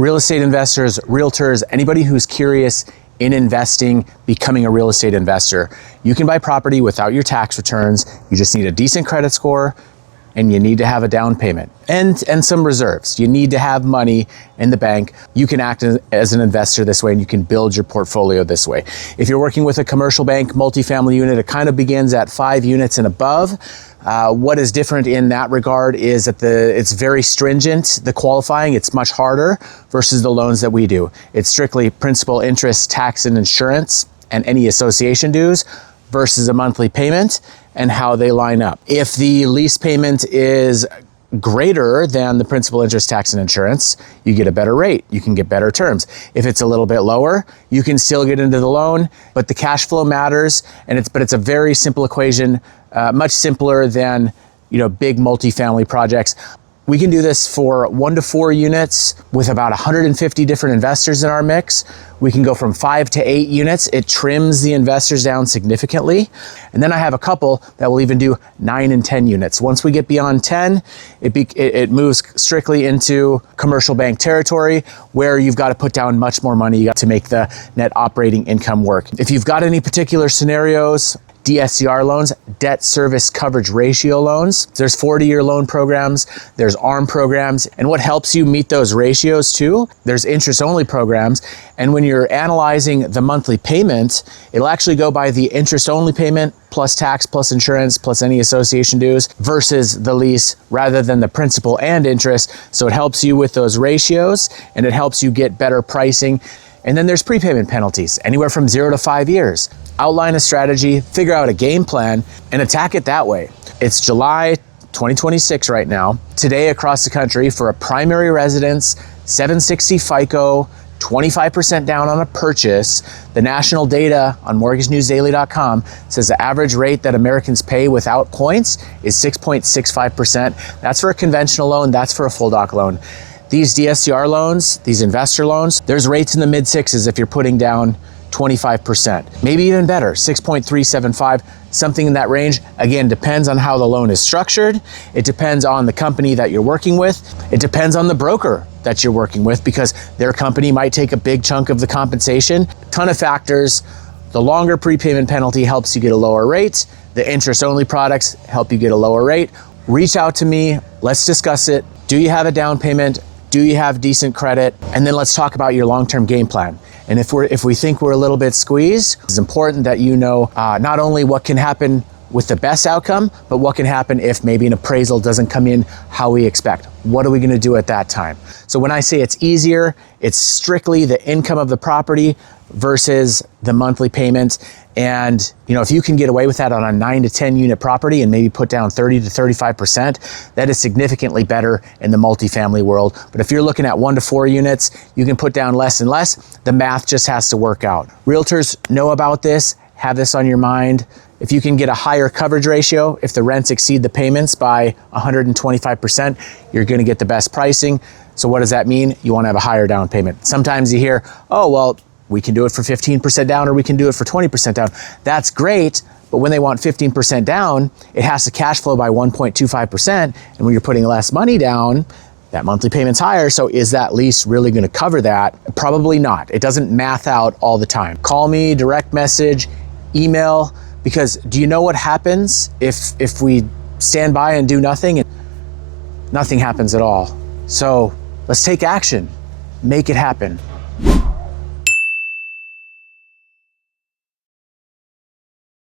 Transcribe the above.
Real estate investors, realtors, anybody who's curious in investing, becoming a real estate investor. You can buy property without your tax returns. You just need a decent credit score and you need to have a down payment and some reserves. You need to have money in the bank. You can act as an investor this way and you can build your portfolio this way. If you're working with a commercial bank, multifamily unit, it kind of begins at 5 units and above. What is different in that regard is that it's very stringent, the qualifying. It's much harder versus the loans that we do. It's strictly principal, interest, tax, and insurance, and any association dues versus a monthly payment and how they line up. If the lease payment is greater than the principal, interest, tax, and insurance, you get a better rate. You can get better terms. If it's a little bit lower, you can still get into the loan, but the cash flow matters, but it's a very simple equation, much simpler than big multifamily projects. We can do this for 1 to 4 units with about 150 different investors in our mix. We can go from 5 to 8 units. It trims the investors down significantly. And then I have a couple that will even do 9 and 10 units. Once we get beyond 10, it moves strictly into commercial bank territory where you've got to put down much more money. You got to make the net operating income work. If you've got any particular scenarios, DSCR loans, debt service coverage ratio loans. There's 40-year loan programs, there's ARM programs, and what helps you meet those ratios too, there's interest-only programs, and when you're analyzing the monthly payment, it'll actually go by the interest-only payment plus tax, plus insurance, plus any association dues versus the lease rather than the principal and interest. So it helps you with those ratios and it helps you get better pricing. And then there's prepayment penalties, anywhere from 0 to 5 years. Outline a strategy, figure out a game plan, and attack it that way. It's July 2026 right now. Today across the country for a primary residence, 760 FICO, 25% down on a purchase. The national data on mortgagenewsdaily.com says the average rate that Americans pay without points is 6.65%. That's for a conventional loan, that's for a full doc loan. These DSCR loans, these investor loans, there's rates in the mid 6s if you're putting down 25%, maybe even better, 6.375, something in that range. Again, depends on how the loan is structured. It depends on the company that you're working with. It depends on the broker that you're working with because their company might take a big chunk of the compensation. Ton of factors. The longer prepayment penalty helps you get a lower rate. The interest-only products help you get a lower rate. Reach out to me. Let's discuss it. Do you have a down payment? Do you have decent credit? And then let's talk about your long-term game plan. And if we think we're a little bit squeezed, it's important that you know not only what can happen with the best outcome, but what can happen if maybe an appraisal doesn't come in how we expect. What are we gonna do at that time? So when I say it's easier, it's strictly the income of the property versus the monthly payments. And if you can get away with that on a 9 to 10 unit property and maybe put down 30 to 35%, that is significantly better in the multifamily world. But if you're looking at 1 to 4 units, you can put down less and less. The math just has to work out. Realtors know about this, have this on your mind. If you can get a higher coverage ratio, if the rents exceed the payments by 125%, you're gonna get the best pricing. So what does that mean? You wanna have a higher down payment. Sometimes you hear, oh, well, we can do it for 15% down or we can do it for 20% down. That's great, but when they want 15% down, it has to cash flow by 1.25%. And when you're putting less money down, that monthly payment's higher. So is that lease really gonna cover that? Probably not. It doesn't math out all the time. Call me, direct message, email, because do you know what happens if we stand by and do nothing and nothing happens at all? So let's take action, make it happen.